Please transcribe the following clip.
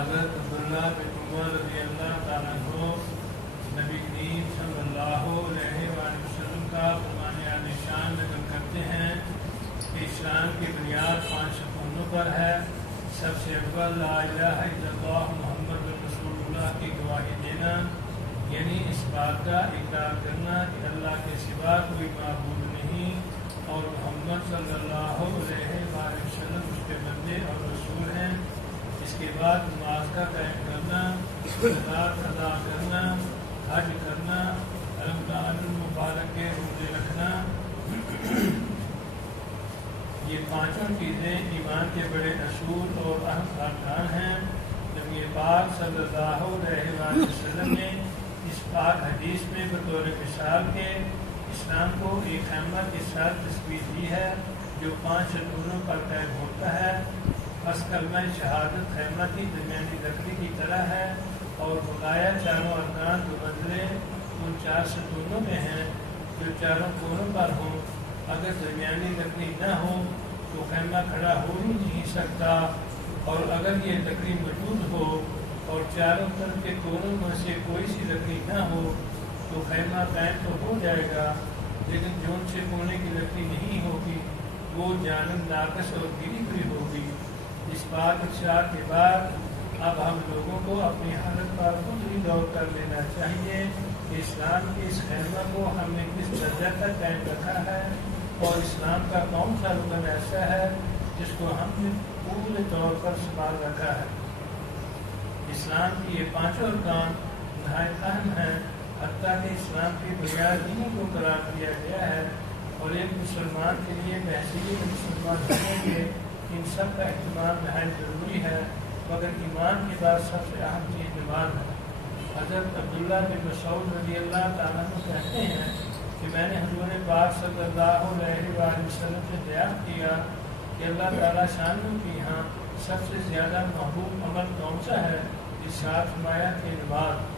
حضرت عبداللہ بن عمر رضی اللہ تعالیٰ عنہ نبی کریم صلی اللہ علیہ وآلہ وسلم کا فرمان عالی شان نقل کرتے ہیں کہ اسلام کی بنیاد 5 ستونوں پر ہے۔ سب سے اول لا الہ الا اللہ محمد رسول اللہ کی گواہی دینا، یعنی اس بات کا اقرار کرنا کہ اللہ کے سوا کوئی معبود نہیں اور محمد صلی اللہ علیہ وآلہ وسلم اس کے بندے اور رسول ہیں۔ اس کے بعد نماز کا قائم کرنا، زکوٰۃ ادا کرنا، حج کرنا، رمضان المبارک کے روزے رکھنا، یہ پانچوں چیزیں ایمان کے بڑے اصول اور اہم ارکان ہیں۔ نبی پاک صلی اللہ علیہ وآلہ وسلم نے اس پاک حدیث میں بطور مثال کے اسلام کو ایک خیمہ کے ساتھ تصویر دی ہے جو 5 ستونوں پر قائم ہوتا ہے۔ بس کلمہ شہادت خیمہ کی درمیانی لکڑی کی طرح ہے اور بقایا چاروں ارکان جو منزلیں ان 4 ستونوں میں ہیں جو چاروں کونوں پر ہوں۔ اگر درمیانی لکڑی نہ ہو تو خیمہ کھڑا ہو ہی نہیں سکتا، اور اگر یہ لکڑی موجود ہو اور چاروں طرف کے کونوں میں سے کوئی سی لکڑی نہ ہو تو خیمہ قائم تو ہو جائے گا، لیکن جون سے کونے کی لکڑی نہیں ہوگی وہ جانب ناقص اور گری ہوئی ہوگی۔ اس بات ارشاد کے بعد اب ہم لوگوں کو اپنی حالت پر خود ہی غور کر لینا چاہیے کہ اسلام کے اس خیمہ کو ہم نے کس درجہ تک قائم رکھا ہے اور اسلام کا کون سا رکن ایسا ہے جس کو ہم نے پورے طور پر سنبھال رکھا ہے۔ اسلام کی یہ 5 ارکان نہایت اہم ہیں، حتیٰ کہ اسلام کی بنیاد انہیں کو قرار دیا گیا ہے، اور ایک مسلمان کے لیے بحیثیت مسلمان ہونے کے ان سب کا اہتمام نہایت ضروری ہے، مگر ایمان کے بعد سب سے اہم چیز نماز ہے۔ حضرت عبداللہ بن مسعود رضی اللہ تعالیٰ عنہ کہتے ہیں کہ میں نے حضور پاک صلی اللہ علیہ وآلہ وسلم سے دریافت کیا کہ اللہ تعالیٰ شانوں کے یہاں سب سے زیادہ محبوب عمل کون سا ہے؟ ارشاد فرمایا کہ نماز۔